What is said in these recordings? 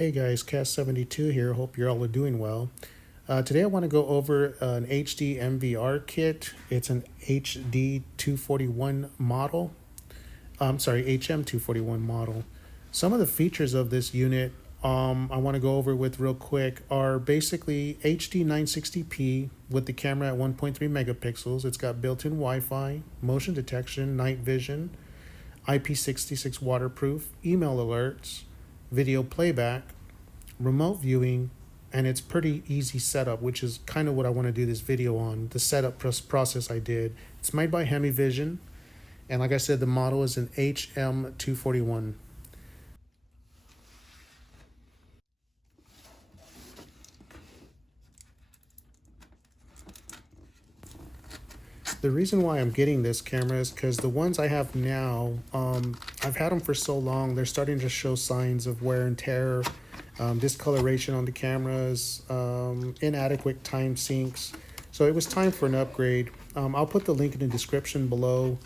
Hey guys, Cast72 here. Hope you're all doing well. Today I want to go over an HD MVR kit. It's an HD241 model. I'm sorry, HM241 model. Some of the features of this unit I want to go over with real quick are basically HD 960p with the camera at 1.3 megapixels. It's got built-in Wi-Fi, motion detection, night vision, IP66 waterproof, email alerts, video playback, remote viewing, and it's pretty easy setup, which is kind of what I want to do this video on, the setup process I did. It's made by HeimVision, and like I said, the model is an HM241. The reason why I'm getting this camera is because the ones I have now, I've had them for so long, they're starting to show signs of wear and tear, discoloration on the cameras, inadequate time sinks. So it was time for an upgrade. I'll put the link in the description below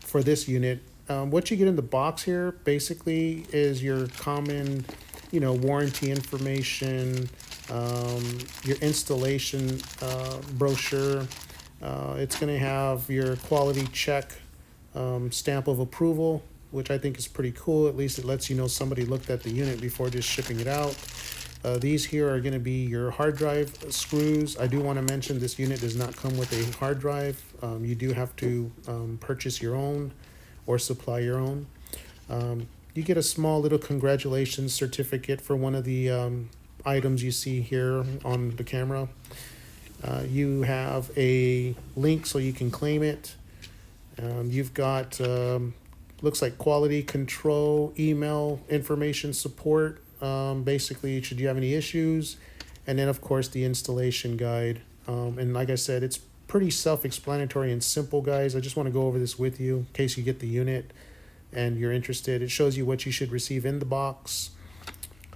for this unit. What you get in the box here basically is your common, warranty information, your installation brochure. It's going to have your quality check stamp of approval, which I think is pretty cool. At least it lets you know somebody looked at the unit before just shipping it out. These here are going to be your hard drive screws. I do want to mention this unit does not come with a hard drive. You do have to purchase your own or supply your own. You get a small little congratulations certificate for one of the items you see here on the camera. You have a link so you can claim it. You've got, looks like quality control, email, information support, basically should you have any issues, and then of course the installation guide. And like I said, it's pretty self-explanatory and simple, guys. I just want to go over this with you in case you get the unit and you're interested. It shows you what you should receive in the box.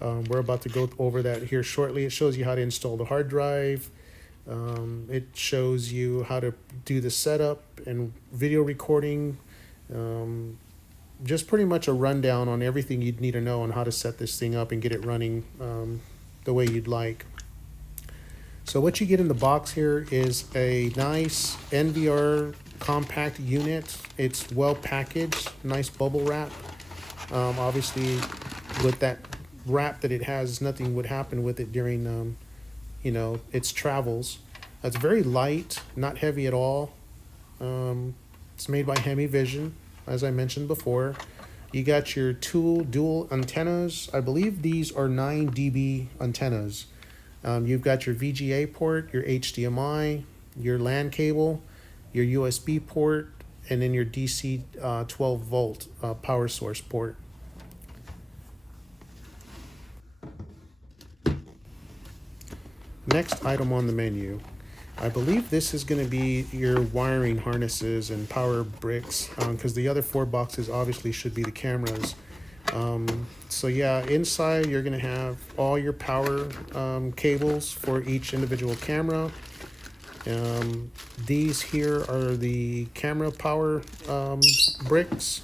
We're about to go over that here shortly. It shows you how to install the hard drive. It shows you how to do the setup and video recording, just pretty much a rundown on everything you'd need to know on how to set this thing up and get it running the way you'd like. So what you get in the box here is a nice NVR compact unit. It's well packaged, nice bubble wrap. Obviously with that wrap that it has, nothing would happen with it during its travels. It's very light, not heavy at all. It's made by HeimVision, as I mentioned before. You got your dual antennas. I believe these are 9 dB antennas. You've got your VGA port, your HDMI, your LAN cable, your USB port, and then your DC 12 volt power source port. Next item on the menu, I believe this is going to be your wiring harnesses and power bricks, because the other 4 boxes obviously should be the cameras. So yeah, inside you're going to have all your power cables for each individual camera. These here are the camera power bricks.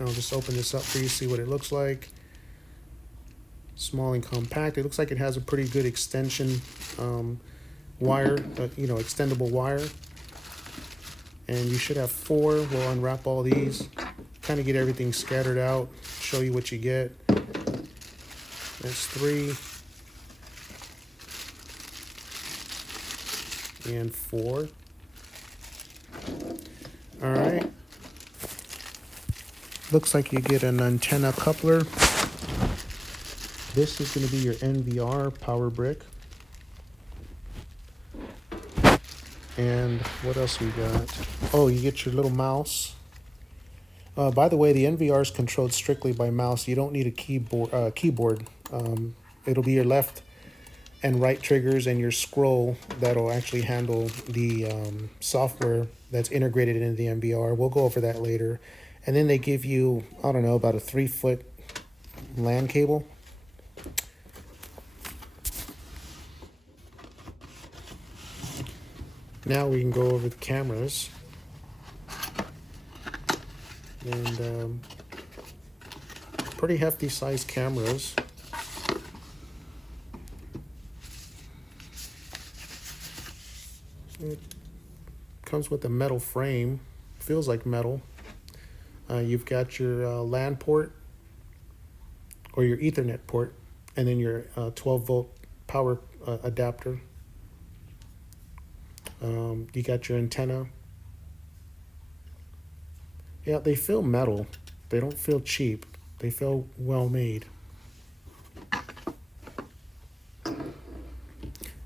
I'll just open this up for you to see what it looks like. Small and compact. It looks like it has a pretty good extension wire, extendable wire. And you should have 4. We'll unwrap all these, kind of get everything scattered out, show you what you get. That's 3 and 4. All right. Looks like you get an antenna coupler. This is going to be your NVR power brick. And what else we got? Oh, you get your little mouse. By the way, the NVR is controlled strictly by mouse. You don't need a keyboard. It'll be your left and right triggers and your scroll that'll actually handle the software that's integrated into the NVR. We'll go over that later. And then they give you, I don't know, about a 3-foot LAN cable. Now we can go over the cameras. And pretty hefty sized cameras. It comes with a metal frame, feels like metal. You've got your LAN port or your Ethernet port, and then your 12-volt power adapter. You got your antenna. Yeah, they feel metal. They don't feel cheap. They feel well made.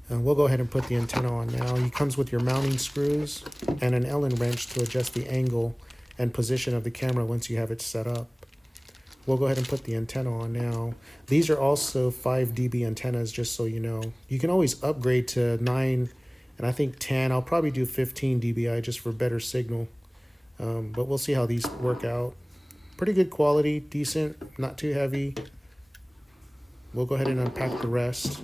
And we'll go ahead and put the antenna on now. It comes with your mounting screws and an Allen wrench to adjust the angle and position of the camera once you have it set up. We'll go ahead and put the antenna on now. These are also 5 dB antennas, just so you know. You can always upgrade to 9 and I think 10. I'll probably do 15 dBi just for better signal. But we'll see how these work out. Pretty good quality, decent, not too heavy. We'll go ahead and unpack the rest.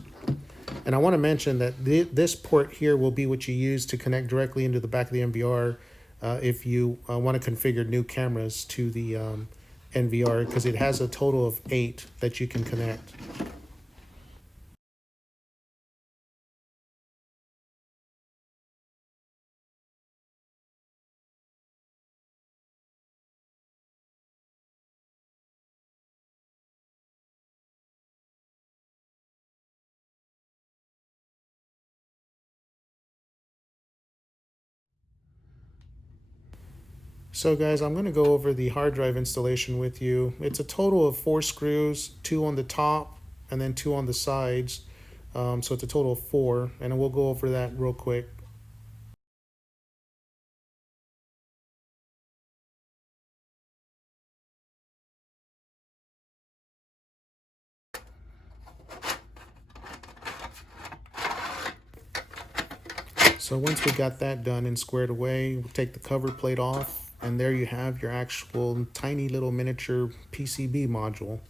And I want to mention that this port here will be what you use to connect directly into the back of the NVR if you want to configure new cameras to the NVR, because it has a total of 8 that you can connect. So guys, I'm going to go over the hard drive installation with you. It's a total of 4 screws, 2 on the top and then 2 on the sides. So it's a total of 4, and we'll go over that real quick. So once we got that done and squared away, we'll take the cover plate off, and there you have your actual tiny little miniature PCB module.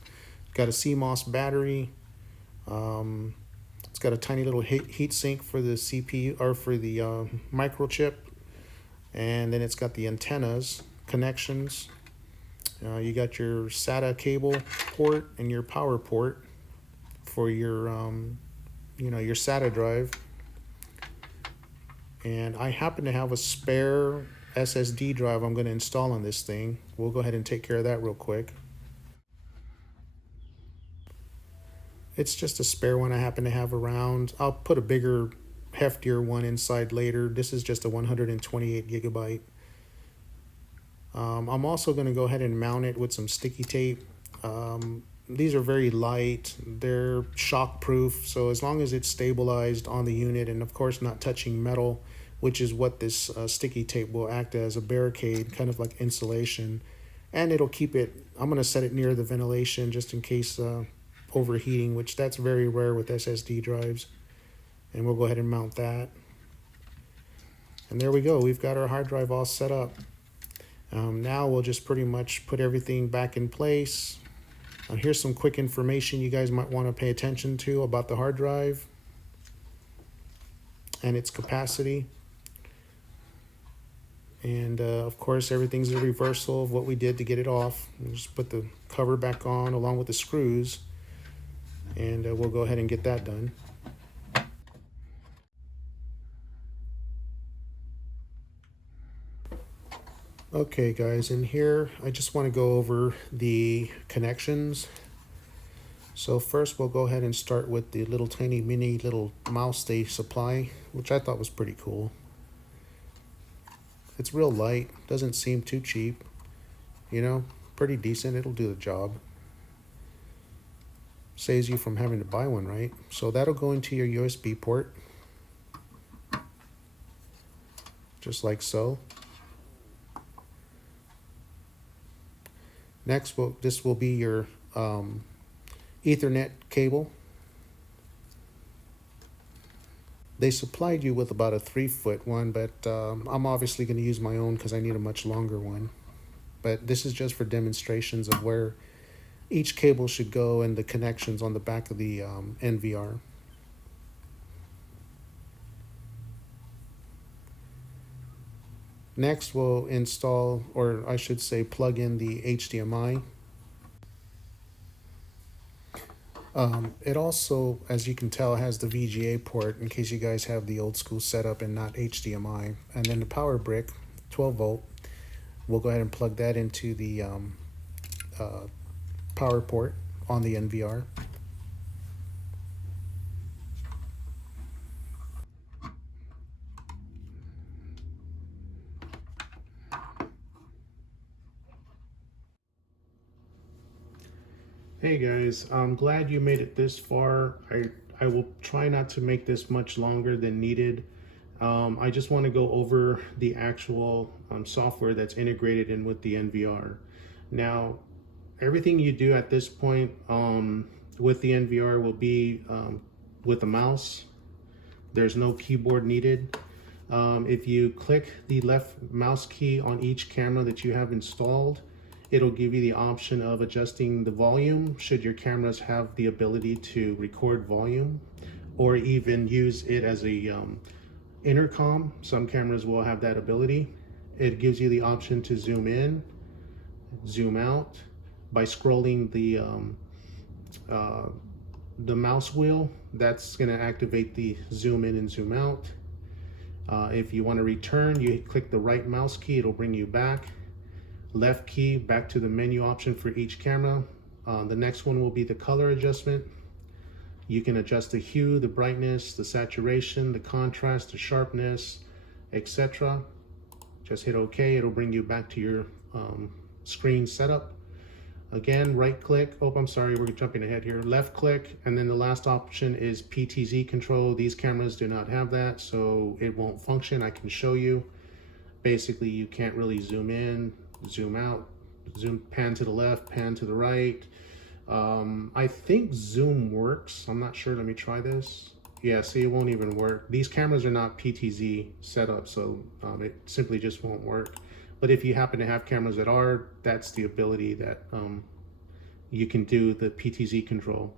It's got a CMOS battery. It's got a tiny little heat sink for the CPU or for the microchip, and then it's got the antennas, connections. You got your SATA cable port and your power port for your your SATA drive. And I happen to have a spare SSD drive I'm going to install on this thing. We'll go ahead and take care of that real quick. It's just a spare one I happen to have around. I'll put a bigger, heftier one inside later. This is just a 128 gigabyte. I'm also going to go ahead and mount it with some sticky tape. These are very light. They're shock proof, so as long as it's stabilized on the unit and of course not touching metal, which is what this sticky tape will act as, a barricade, kind of like insulation, and it'll keep it. I'm going to set it near the ventilation just in case overheating, which that's very rare with SSD drives. And we'll go ahead and mount that. And there we go. We've got our hard drive all set up. Now we'll just pretty much put everything back in place. Here's some quick information you guys might want to pay attention to about the hard drive and its capacity. And of course, everything's a reversal of what we did to get it off. We'll just put the cover back on along with the screws, and we'll go ahead and get that done. Okay guys, in here I just want to go over the connections. So first we'll go ahead and start with the little tiny mini little mouse stay supply, which I thought was pretty cool. It's real light, doesn't seem too cheap, you know, pretty decent. It'll do the job. Saves you from having to buy one, right? So that'll go into your USB port, just like so. Next, this will be your Ethernet cable. They supplied you with about a 3-foot one, but I'm obviously going to use my own because I need a much longer one. But this is just for demonstrations of where each cable should go and the connections on the back of the NVR. Next, we'll install, or I should say plug in the HDMI. It also, as you can tell, has the VGA port in case you guys have the old school setup and not HDMI. And then the power brick, 12 volt. We'll go ahead and plug that into the uh, power port on the NVR. Hey guys, I'm glad you made it this far. I will try not to make this much longer than needed. I just want to go over the actual software that's integrated in with the NVR. Now, everything you do at this point with the NVR will be with a mouse. There's no keyboard needed. If you click the left mouse key on each camera that you have installed, it'll give you the option of adjusting the volume should your cameras have the ability to record volume, or even use it as a intercom. Some cameras will have that ability. It gives you the option to zoom in, zoom out by scrolling the mouse wheel. That's going to activate the zoom in and zoom out. If you want to return, you click the right mouse key, it'll bring you back. Left key, back to the menu option for each camera. The next one will be the color adjustment. You can adjust the hue, the brightness, the saturation, the contrast, the sharpness, etc. Just hit OK, it'll bring you back to your screen setup. Again, right click, oh, I'm sorry, we're jumping ahead here. Left click, and then the last option is PTZ control. These cameras do not have that, so it won't function. I can show you. Basically, you can't really zoom in, zoom out, zoom, pan to the left, pan to the right. I think zoom works. I'm not sure. Let me try this. Yeah, see, it won't even work. These cameras are not PTZ set up, so it simply just won't work. But if you happen to have cameras that are, that's the ability that you can do the PTZ control.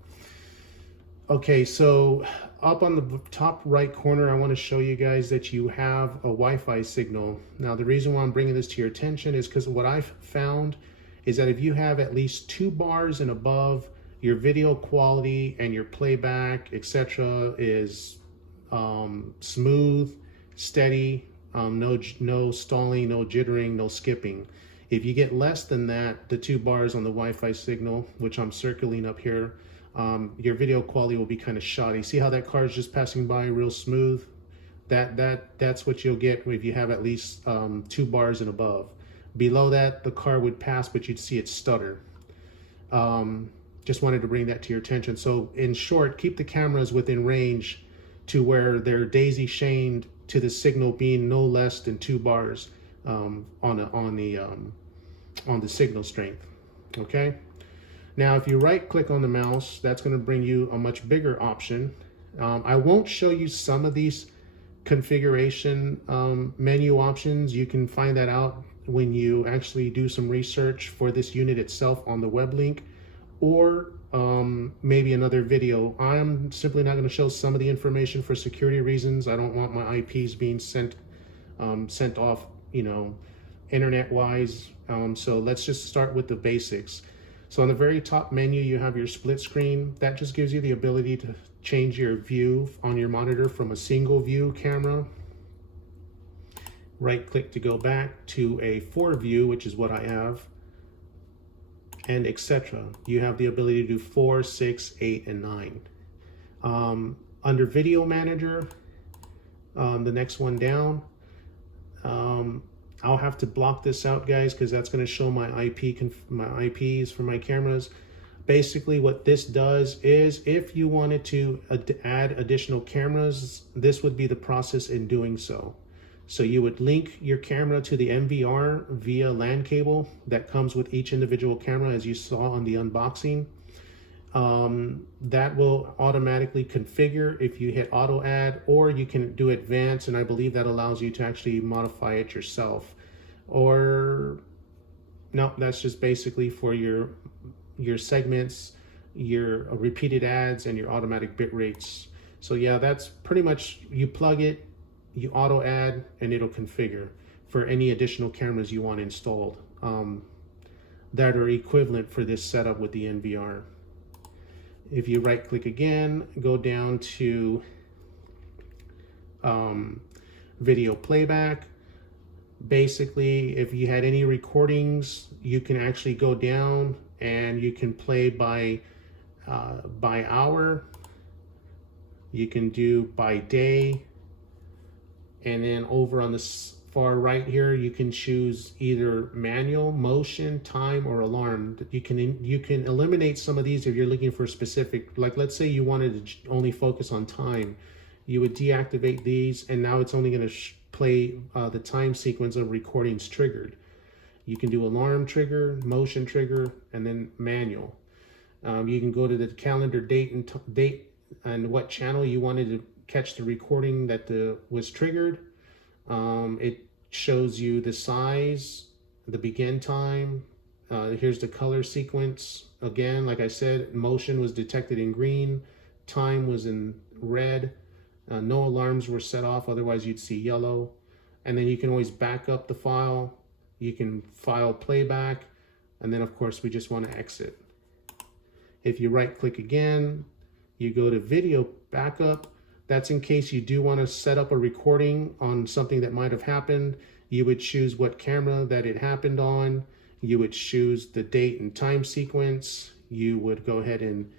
Okay, so up on the top right corner, I want to show you guys that you have a Wi-Fi signal. Now, the reason why I'm bringing this to your attention is because what I've found is that if you have at least 2 bars and above, your video quality and your playback, etc., is smooth, steady, no stalling, no jittering, no skipping. If you get less than that, the 2 bars on the Wi-Fi signal, which I'm circling up here, your video quality will be kind of shoddy. See how that car is just passing by real smooth? That's what you'll get if you have at least 2 bars and above. Below that, the car would pass, but you'd see it stutter. Just wanted to bring that to your attention. So in short, keep the cameras within range to where they're daisy chained to the signal being no less than 2 bars on the signal strength. Okay. Now, if you right click on the mouse, that's going to bring you a much bigger option. I won't show you some of these configuration menu options. You can find that out when you actually do some research for this unit itself on the web link, or maybe another video. I'm simply not going to show some of the information for security reasons. I don't want my IPs being sent off, internet wise. So let's just start with the basics. So on the very top menu, you have your split screen. That just gives you the ability to change your view on your monitor from a single view camera. Right click to go back to a 4 view, which is what I have, and etc. You have the ability to do 4, 6, 8, and 9. Under Video Manager, the next one down, I'll have to block this out, guys, because that's going to show my IPs for my cameras. Basically, what this does is if you wanted to add additional cameras, this would be the process in doing so. So you would link your camera to the NVR via LAN cable that comes with each individual camera, as you saw on the unboxing. That will automatically configure if you hit auto add, or you can do advanced, and I believe that allows you to actually modify it yourself. Or no, that's just basically for your segments, your repeated ads, and your automatic bit rates. So yeah, that's pretty much, you plug it, you auto add, and it'll configure for any additional cameras you want installed that are equivalent for this setup with the NVR. If you right click again, go down to video playback. Basically, if you had any recordings, you can actually go down and you can play by hour. You can do by day. And then over on the far right here, you can choose either manual, motion, time, or alarm. You can eliminate some of these if you're looking for specific, like let's say you wanted to only focus on time. You would deactivate these, and now it's only going to play the time sequence of recordings triggered. You can do alarm trigger, motion trigger, and then manual. You can go to the calendar date and what channel you wanted to catch the recording that was triggered. It shows you the size, the begin time. Here's the color sequence. Again, like I said, motion was detected in green, time was in red. No alarms were set off, otherwise you'd see yellow. And then you can always back up the file. You can file playback, and then of course we just want to exit. If you right click again, you go to video backup. That's in case you do want to set up a recording on something that might have happened. You would choose what camera that it happened on. You would choose the date and time sequence. You would go ahead and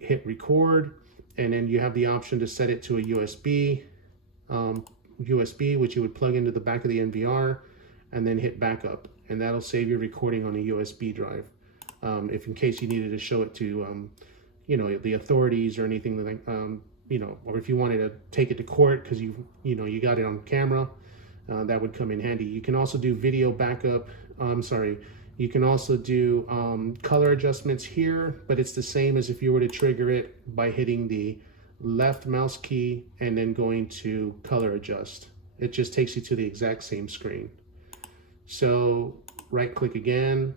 hit record, and then you have the option to set it to a USB, which you would plug into the back of the NVR, and then hit backup, and that'll save your recording on a USB drive. If in case you needed to show it to, the authorities or anything like, or if you wanted to take it to court because you got it on camera, that would come in handy. You can also do video backup. You can also do color adjustments here, but it's the same as if you were to trigger it by hitting the left mouse key and then going to color adjust. It just takes you to the exact same screen. So right click again.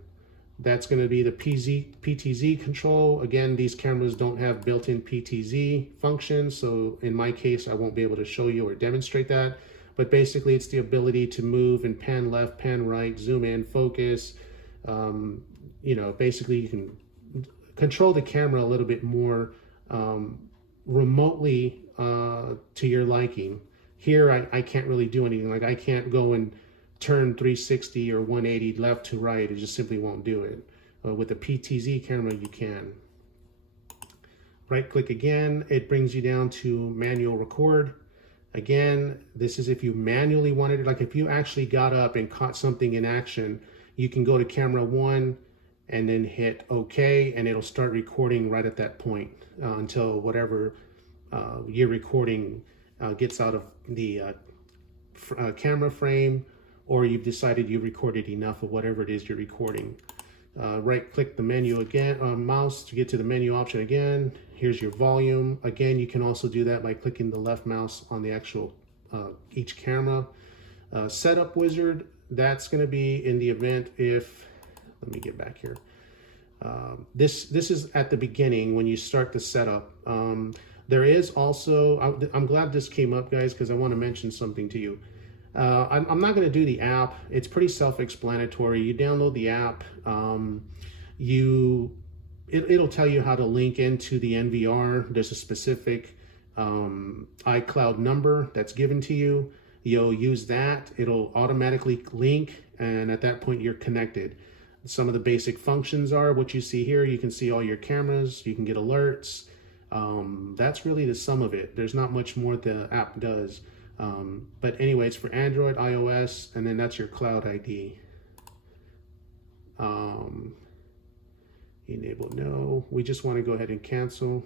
That's going to be the PTZ control. Again, these cameras don't have built-in PTZ functions, so in my case, I won't be able to show you or demonstrate that. But basically, it's the ability to move and pan left, pan right, zoom in, focus. Basically, you can control the camera a little bit more remotely to your liking. Here, I can't really do anything. Like I can't go and turn 360 or 180 left to right. It just simply won't do it. With a PTZ camera, you can. Right click again. It brings you down to manual record. Again, this is if you manually wanted it. Like if you actually got up and caught something in action, you can go to camera 1 and then hit OK, and it'll start recording right at that point until whatever you're recording gets out of the camera frame, or you've decided you recorded enough of whatever it is you're recording. Right click the menu again, mouse to get to the menu option again. Here's your volume. Again, you can also do that by clicking the left mouse on the actual each camera. Setup wizard, that's going to be in the event if, let me get back here. This is at the beginning when you start the setup. There is also, I'm glad this came up, guys, because I want to mention something to you. I'm not going to do the app. It's pretty self-explanatory. You download the app. It'll tell you how to link into the NVR. There's a specific iCloud number that's given to you. You'll use that. It'll automatically link, and at that point, you're connected. Some of the basic functions are what you see here. You can see all your cameras. You can get alerts. That's really the sum of it. There's not much more the app does. But anyway, it's for Android, iOS, and then that's your cloud ID. Enable no. We just want to go ahead and cancel.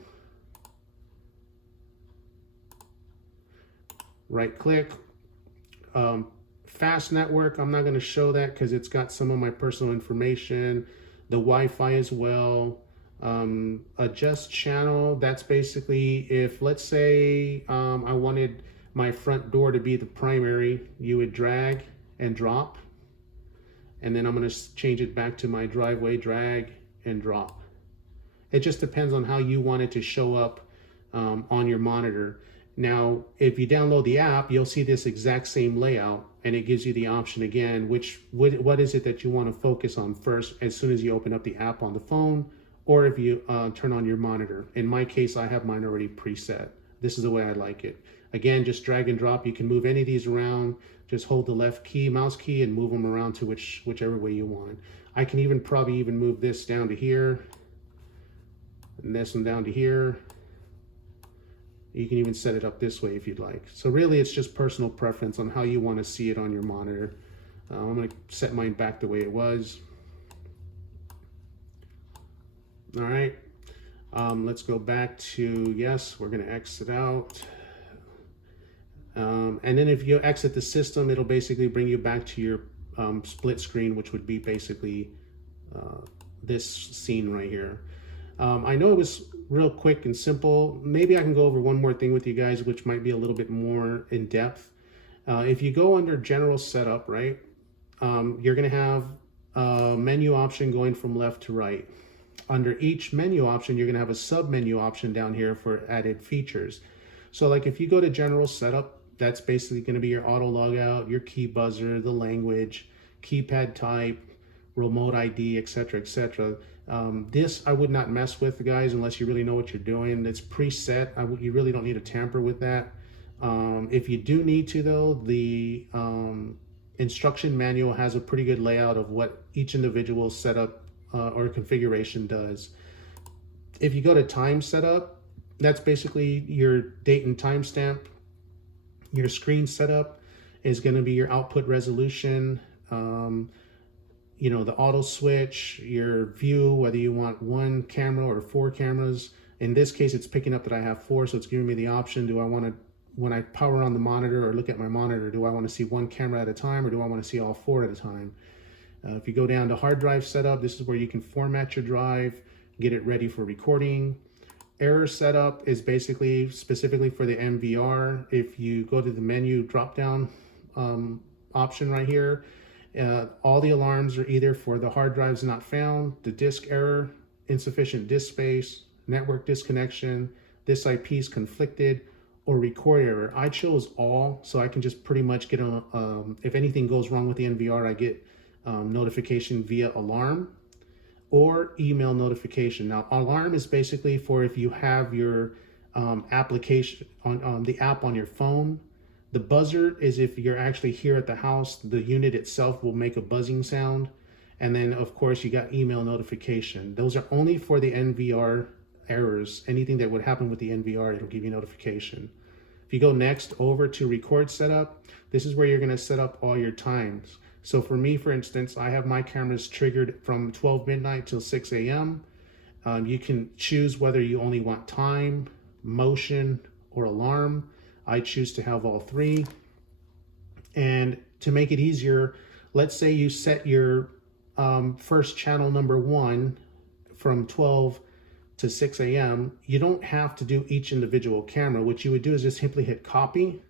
Right click. Fast network, I'm not going to show that because it's got some of my personal information. The Wi-Fi as well. Adjust channel, that's basically if, let's say, I wanted my front door to be the primary, you would drag and drop, and then I'm going to change it back to my driveway, drag and drop. It just depends on how you want it to show up on your monitor. Now, if you download the app, you'll see this exact same layout, and it gives you the option again, what is it that you want to focus on first as soon as you open up the app on the phone or if you turn on your monitor. In my case, I have mine already preset. This is the way I like it. Again, just drag and drop. You can move any of these around. Just hold the left key, mouse key, and move them around to whichever way you want. I can even probably move this down to here, and this one down to here. You can even set it up this way if you'd like. So really, it's just personal preference on how you want to see it on your monitor. I'm going to set mine back the way it was. All right, let's go back to, yes, we're going to exit out. And then if you exit the system, it'll basically bring you back to your split screen, which would be basically this scene right here. I know it was real quick and simple. Maybe I can go over one more thing with you guys, which might be a little bit more in depth. If you go under general setup, right, you're going to have a menu option going from left to right. Under each menu option, you're going to have a sub menu option down here for added features. So like if you go to general setup, that's basically going to be your auto logout, your key buzzer, the language, keypad type, remote ID, etc., etc. This I would not mess with, guys, unless you really know what you're doing. It's preset. You really don't need to tamper with that. If you do need to, though, the instruction manual has a pretty good layout of what each individual setup or configuration does. If you go to time setup, that's basically your date and timestamp. Your screen setup is going to be your output resolution, you know, the auto switch, your view, whether you want one camera or 4 cameras. In this case, it's picking up that I have 4, so it's giving me the option. Do I want to, when I power on the monitor or look at my monitor, do I want to see 1 camera at a time, or do I want to see all 4 at a time? If you go down to hard drive setup, this is where you can format your drive, get it ready for recording. Error setup is basically specifically for the MVR. If you go to the menu drop down option right here, all the alarms are either for the hard drives not found, the disk error, insufficient disk space, network disconnection, this IP is conflicted, or record error. I chose all, so I can just pretty much get on, if anything goes wrong with the NVR, I get notification via alarm or email notification. Now, alarm is basically for if you have your application on the app on your phone. The buzzer is if you're actually here at the house, the unit itself will make a buzzing sound. And then, of course, you got email notification. Those are only for the NVR errors. Anything that would happen with the NVR, it'll give you notification. If you go next over to record setup, this is where you're going to set up all your times. So for me, for instance, I have my cameras triggered from 12 midnight till 6 a.m. You can choose whether you only want time, motion, or alarm. I choose to have all 3. And to make it easier, let's say you set your first channel number 1 from 12 to 6 a.m. You don't have to do each individual camera. What you would do is just simply hit copy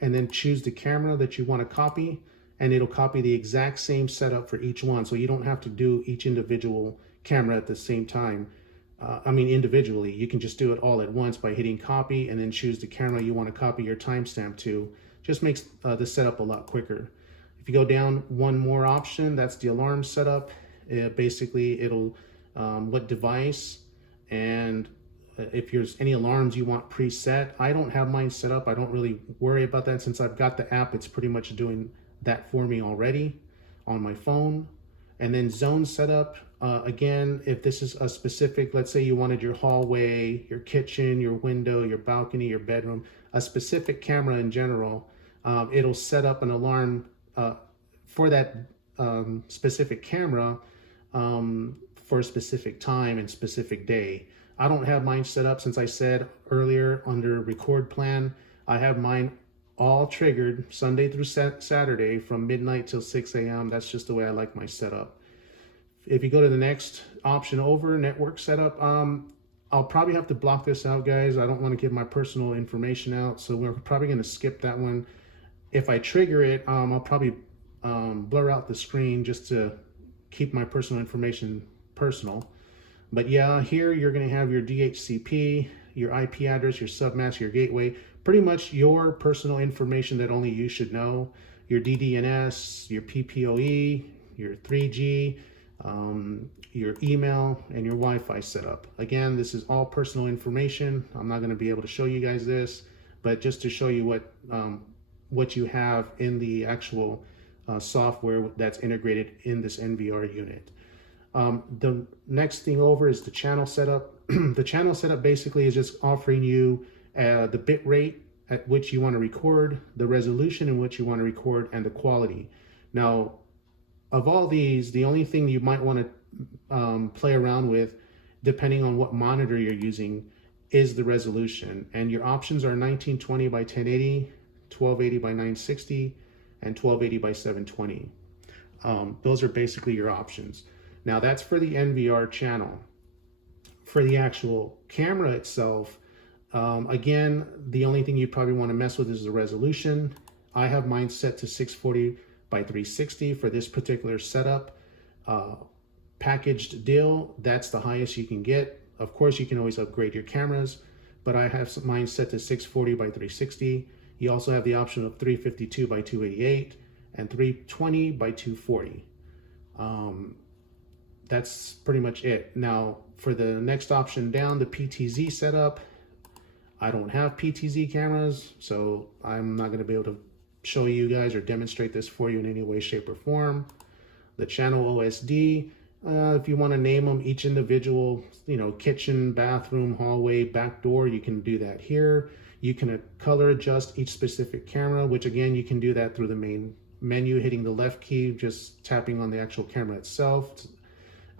and then choose the camera that you want to copy, and it'll copy the exact same setup for each one. So you don't have to do each individual camera at the same time. Individually. You can just do it all at once by hitting copy and then choose the camera you want to copy your timestamp to. Just makes the setup a lot quicker. If you go down one more option, that's the alarm setup. Basically, it'll what device, and if there's any alarms you want preset. I don't have mine set up. I don't really worry about that since I've got the app. It's pretty much doing that for me already on my phone. And then zone setup, again, if this is a specific, let's say you wanted your hallway, your kitchen, your window, your balcony, your bedroom, a specific camera in general, it'll set up an alarm for that specific camera for a specific time and specific day. I don't have mine set up, since I said earlier under record plan, I have mine all triggered Sunday through Saturday from midnight till 6 a.m. That's just the way I like my setup. If you go to the next option over, network setup, I'll probably have to block this out, guys. I don't want to give my personal information out, so we're probably going to skip that one. If I trigger it, I'll probably blur out the screen just to keep my personal information personal. But yeah, here you're going to have your DHCP, your IP address, your submask, your gateway, pretty much your personal information that only you should know, your DDNS, your PPOE, your 3G, your email, and your Wi-Fi setup. Again, this is all personal information. I'm not going to be able to show you guys this, but just to show you what you have in the actual software that's integrated in this NVR unit. The next thing over is the channel setup. The channel setup basically is just offering you the bit rate at which you want to record, the resolution in which you want to record, and the quality. Now, of all these, the only thing you might want to play around with, depending on what monitor you're using, is the resolution. And your options are 1920 by 1080, 1280 by 960, and 1280 by 720. Those are basically your options. Now that's for the NVR channel. For the actual camera itself, again, the only thing you probably want to mess with is the resolution. I have mine set to 640 by 360 for this particular setup. Packaged deal, that's the highest you can get. Of course, you can always upgrade your cameras, but I have mine set to 640 by 360. You also have the option of 352 by 288 and 320 by 240. That's pretty much it. Now, for the next option down, the PTZ setup, I don't have PTZ cameras, so I'm not going to be able to show you guys or demonstrate this for you in any way, shape, or form. The channel OSD, if you want to name them each individual, kitchen, bathroom, hallway, back door, you can do that here. You can color adjust each specific camera, which again, you can do that through the main menu, hitting the left key, just tapping on the actual camera itself.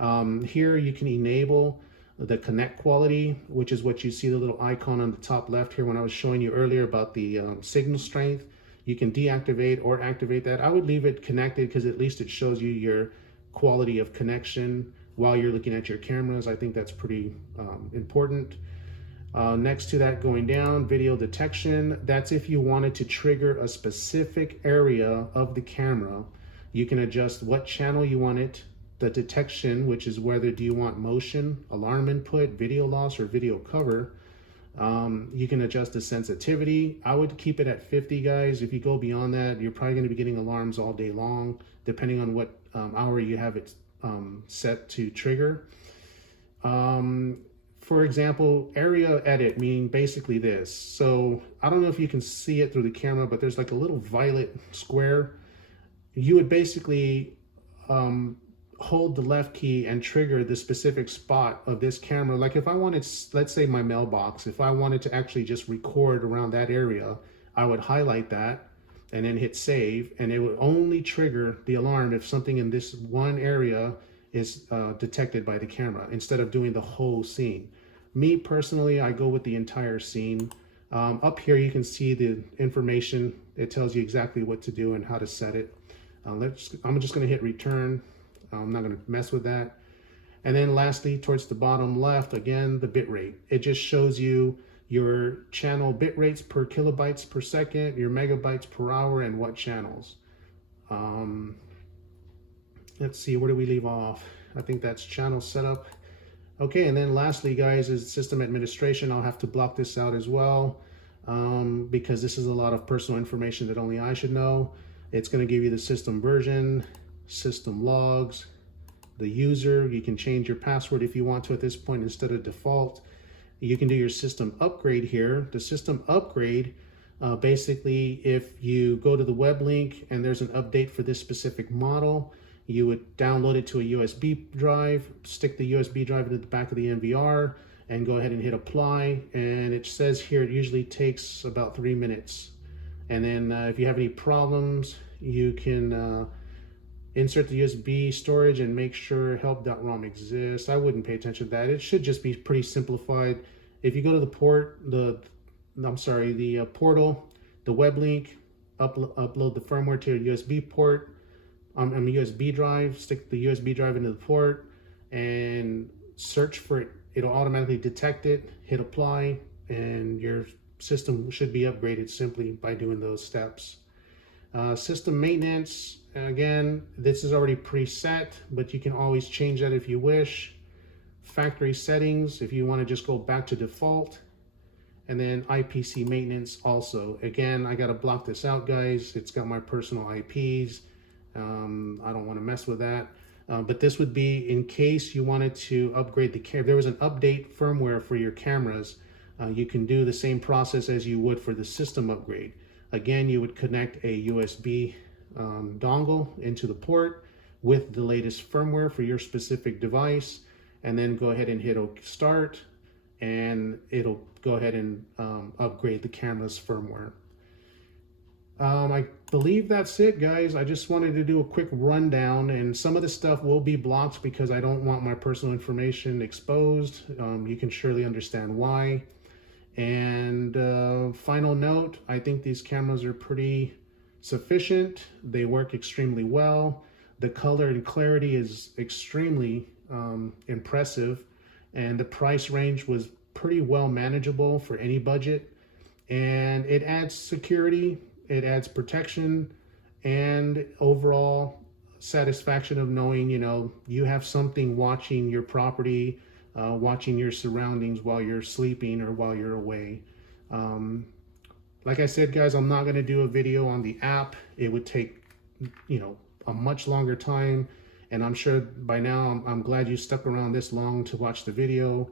Here you can enable the connect quality, which is what you see the little icon on the top left here when I was showing you earlier about the signal strength. You can deactivate or activate that. I would leave it connected because at least it shows you your quality of connection while you're looking at your cameras. I think that's pretty important. Next to that, going down, video detection. That's if you wanted to trigger a specific area of the camera. You can adjust what channel you want it. The detection, which is whether do you want motion, alarm input, video loss, or video cover. You can adjust the sensitivity. I would keep it at 50, guys. If you go beyond that, you're probably going to be getting alarms all day long, depending on what hour you have it set to trigger. For example, area edit, meaning basically this. So I don't know if you can see it through the camera, but there's like a little violet square. You would basically hold the left key and trigger the specific spot of this camera. Like if I wanted, let's say my mailbox, if I wanted to actually just record around that area, I would highlight that and then hit save, and it would only trigger the alarm if something in this one area is detected by the camera, instead of doing the whole scene. Me personally, I go with the entire scene. Up here you can see the information. It tells you exactly what to do and how to set it. I'm just going to hit return. I'm not going to mess with that. And then lastly, towards the bottom left, again, the bit rate. It just shows you your channel bit rates per kilobytes per second, your megabytes per hour, and what channels. Let's see, where do we leave off? I think that's channel setup. Okay, and then lastly, guys, is system administration. I'll have to block this out as well because this is a lot of personal information that only I should know. It's going to give you the system version, system logs, the user. You can change your password if you want to at this point instead of default. You can do your system upgrade here. The system upgrade, basically, if you go to the web link and there's an update for this specific model, you would download it to a USB drive, stick the USB drive into the back of the NVR, and go ahead and hit apply. And it says here it usually takes about 3 minutes. And then if you have any problems, you can insert the USB storage and make sure help.rom exists. I wouldn't pay attention to that. It should just be pretty simplified. If you go to the portal, the web link, upload the firmware to your USB port, a USB drive, stick the USB drive into the port and search for it. It'll automatically detect it, hit apply, and your system should be upgraded simply by doing those steps. System maintenance, again, this is already preset, but you can always change that if you wish. Factory settings, if you want to just go back to default. And then IPC maintenance also. Again, I got to block this out, guys. It's got my personal IPs. I don't want to mess with that. But this would be in case you wanted to upgrade the camera. If there was an update firmware for your cameras, you can do the same process as you would for the system upgrade. Again, you would connect a USB dongle into the port with the latest firmware for your specific device, and then go ahead and hit start, and it'll go ahead and upgrade the camera's firmware. I believe that's it, guys. I just wanted to do a quick rundown, and some of the stuff will be blocked because I don't want my personal information exposed. You can surely understand why. And final note, I think these cameras are pretty sufficient. They work extremely well. The color and clarity is extremely impressive, and the price range was pretty well manageable for any budget. And it adds security, it adds protection, and overall satisfaction of knowing, you know, you have something watching your property, watching your surroundings while you're sleeping or while you're away. Like I said, guys, I'm not going to do a video on the app. It would take, you know, a much longer time, and I'm sure by now I'm glad you stuck around this long to watch the video.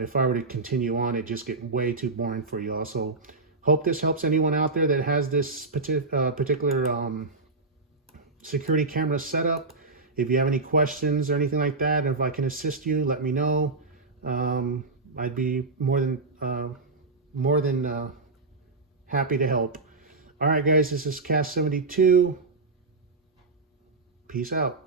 If I were to continue on, it'd just get way too boring for you all. So hope this helps anyone out there that has this particular security camera setup. If you have any questions or anything like that, if I can assist you, let me know. I'd be more than happy to help. All right, guys, this is Cast 72. Peace out.